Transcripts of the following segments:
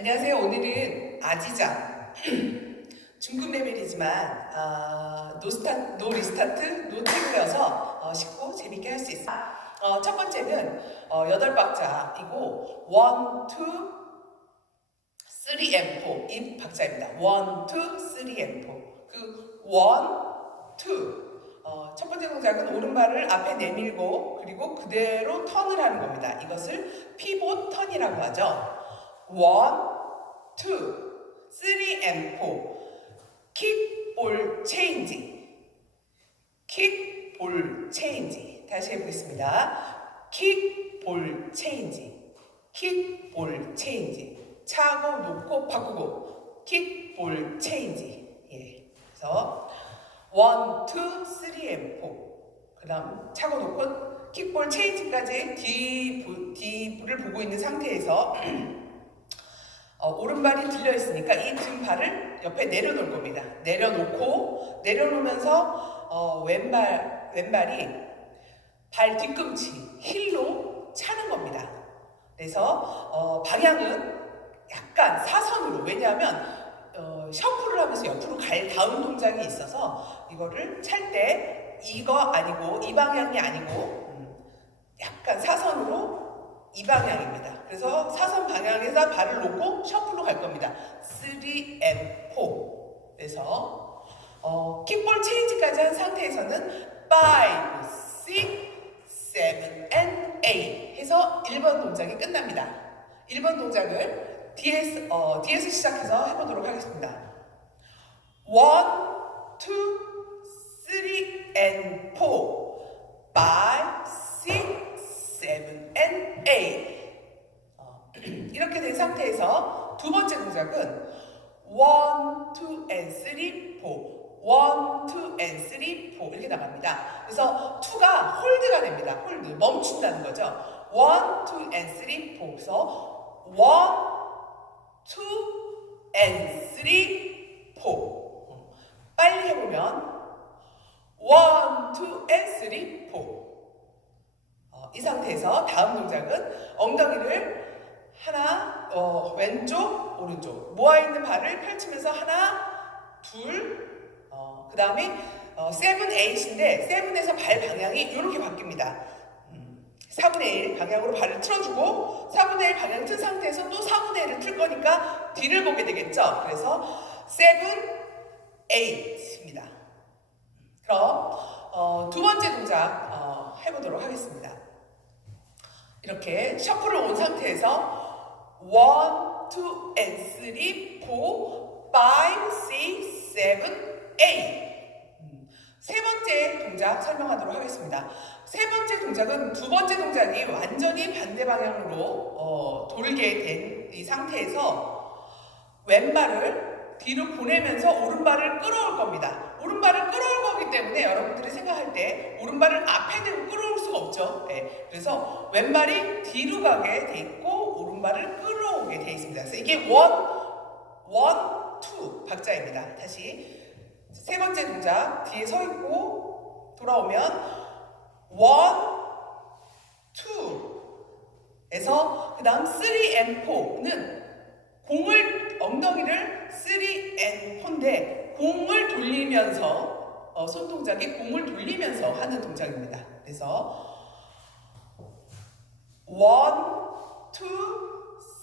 안녕하세요. 오늘은 아지자 중급 레벨이지만 어, 노스타, 노 리스타트, 노 태그여서 어, 쉽고 재밌게 할 수 있어요. 어, 첫 번째는 어, 여덟 박자이고 one, two, three and four 이 박자입니다. one, two, three and four 그 one, two 어, 첫 번째 동작은 오른발을 앞에 내밀고 그리고 그대로 턴을 하는 겁니다. 이것을 피봇 턴이라고 하죠. One, two, three and four. 킥, 볼, 체인지. 킥, 볼, 체인지. 다시 해보겠습니다. 킥, 볼, 체인지. 킥, 볼, 체인지. 차고, 놓고, 바꾸고. 킥, 볼, 체인지. 예. 그래서 원, 투, 쓰리 앤 포. 그 다음 차고 놓고 킥볼 체인지까지 뒤, 부- 뒤를 보고 있는 상태에서 어, 오른발이 들려 있으니까 이 등발을 옆에 내려놓을 겁니다. 내려놓고 내려놓으면서 어, 왼발 왼발이 발 뒤꿈치 힐로 차는 겁니다. 그래서 어, 방향은 약간 사선으로 왜냐하면 어, 셔플을 하면서 옆으로 갈 다음 동작이 있어서 이거를 찰 때 이거 아니고 이 방향이 아니고 음, 약간 사선으로 이 방향입니다. 그래서 사선 방향에서 발을 놓고 셔플로 갈 겁니다. 3 and 4. 그래서 어, 킥볼 체인지까지 한 상태에서는 5, 6, 7 and 8 해서 1번 동작이 끝납니다. 1번 동작을 뒤에서, 어, 뒤에서 시작해서 해보도록 하겠습니다. 1, 2, 3 and 4 5, 6, 7 and 8 어, 이렇게 된 상태에서 두 번째 동작은 1, 2 and 3, 4 1, 2 and 3, 4 이렇게 나갑니다. 그래서 2가 홀드가 됩니다. 홀드 멈춘다는 거죠. 1, 2 and 3, 4 그래서 1, 2 and 3, 4 어, 빨리 해보면 1, 2 and 3, 4 어, 이 상태에서 다음 동작은 엉덩이를 하나, 어, 왼쪽, 오른쪽 모아 있는 발을 펼치면서 하나, 둘, 어, 그 다음에 어, 7, 8인데 7에서 발 방향이 이렇게 바뀝니다. 음, 4분의 1 방향으로 발을 틀어주고 4분의 1 방향 틀 상태에서 또 4분의 1을 틀 거니까 뒤를 보게 되겠죠. 그래서 7, 8입니다. 그럼 어, 두 번째 동작 어, 해보도록 하겠습니다. 이렇게 셔플을 온 상태에서 1, 2, and 3, 4, 5, 6, 7, 8 음, 세 번째 동작 설명하도록 하겠습니다. 세 번째 동작은 두 번째 동작이 완전히 반대 방향으로 어, 돌게 된 이 상태에서 왼발을 뒤로 보내면서 오른발을 끌어올 겁니다. 오른발을 끌어올 거기 때문에 여러분들이 생각할 때 오른발을 앞에 대고 끌어올 수가 없죠. 네, 그래서 왼발이 뒤로 가게 돼 있고 오른발을 끌어오게 돼 있습니다. 그래서 이게 원, 원, 투 박자입니다. 다시 세 번째 동작 뒤에 서 있고 돌아오면 원, 투 에서 그 다음 3 and 4는 공을 엉덩이를 3 and 4인데 공을 돌리면서 어, 손 동작이 공을 돌리면서 하는 동작입니다. 그래서 1, 2,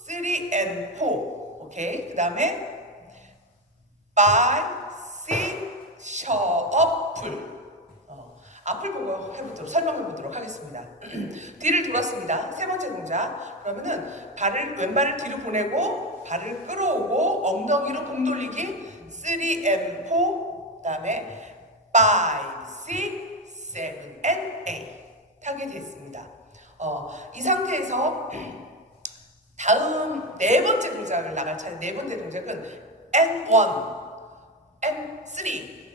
3 and 4 오케이 그 다음에 5, 6, 셔어풀 어, 앞을 보고 해보도록 설명해 보도록 하겠습니다. 뒤를 돌았습니다. 세 번째 동작. 그러면은 발을 왼발을 뒤로 보내고 발을 끌어오고 엉덩이로 공 돌리기 3 and 4 그다음에 5, 6, 7 and 8 하게 됐습니다. 어, 이 상태에서 다음 네 번째 동작을 나갈 차례 네 번째 동작은 N1, N3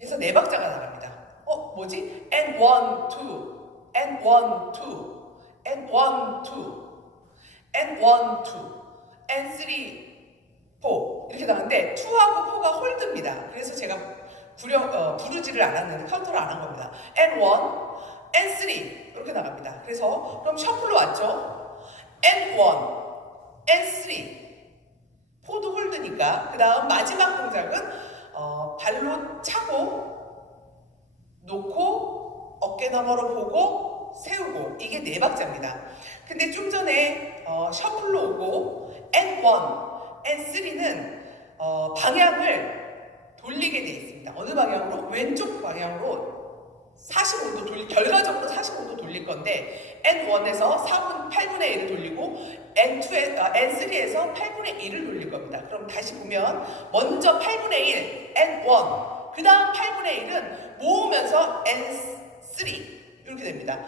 해서 네 박자가 나갑니다. 어, 뭐지? N1, 2, N1, 2, N1, 2, N1, 2, N3, 4 이렇게 나가는데 2하고 4가 홀드입니다. 그래서 제가 부려, 어, 부르지를 않았는데 카운터를 안 한 겁니다. N1, N3 이렇게 나갑니다. 그래서 그럼 셔플로 왔죠? N1, N3, 포도 홀드니까. 그 다음 마지막 동작은 어, 발로 차고 놓고 어깨 너머로 보고 세우고 이게 네 박자입니다. 근데 좀 전에 어, 셔플로 오고 N1, N3는 어, 방향을 돌리게 되어 있습니다. 어느 방향으로? 왼쪽 방향으로 45도 돌리, 결과적으로 45도 돌릴 건데 N1에서 4분, 8분의 1을 돌리고 N2에, 아, N3에서 8분의 1을 돌릴 겁니다. 그럼 다시 보면 먼저 8분의 1, N1, 그 다음 8분의 1은 모으면서 N3 이렇게 됩니다.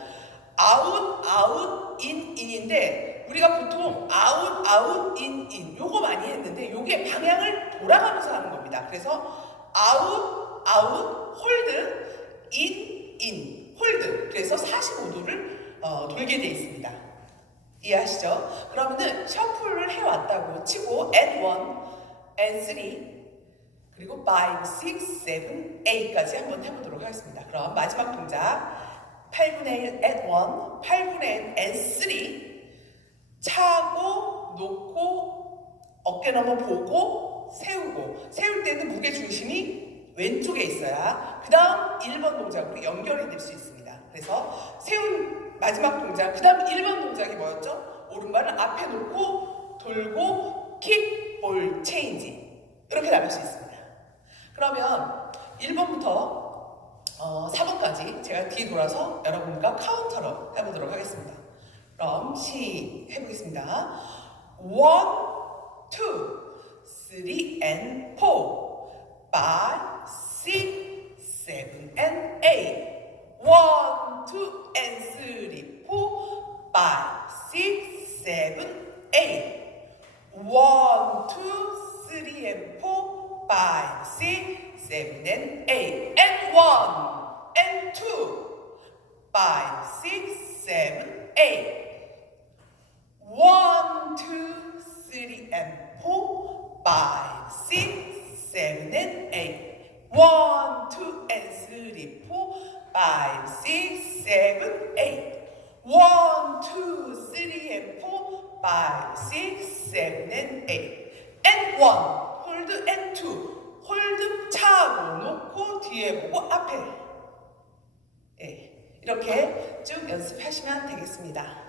아웃, 아웃, 인, 인인데 우리가 보통 아웃, 아웃, 인, 인 요거 많이 했는데 요게 방향을 돌아가면서 하는 겁니다. 그래서 아웃, 아웃, 홀드, 인, 인, 홀드. 그래서 45도를 어, 돌게 돼 있습니다. 이해하시죠? 그러면은 셔플을 해왔다고 치고 N1, N3, 그리고 5, 6, 7, 8까지 한번 해보도록 하겠습니다. 그럼 마지막 동작 8분의 1 N1, 8분의 1 N3 차고 놓고 어깨 너머 보고 세우고 세울 때는 무게 중심이 왼쪽에 있어야 그 다음 1번 동작으로 연결이 될 수 있습니다. 그래서 세운 마지막 동작 그 다음 1번 동작이 뭐였죠? 오른발을 앞에 놓고 돌고 킥, 볼, 체인지 이렇게 나갈 수 있습니다. 그러면 1번부터 어, 4번까지 제가 뒤 돌아서 여러분과 카운터로 해보도록 하겠습니다. 그럼 시 해보겠습니다. 1, 2, 3 and 4, 5, five, six, seven, and eight, and one, and two, five, six, seven, eight, one, two, three, and four, five, six, 홀드 2, 홀드 차고 놓고 뒤에 보고 앞에. 예, 이렇게 쭉 연습하시면 되겠습니다.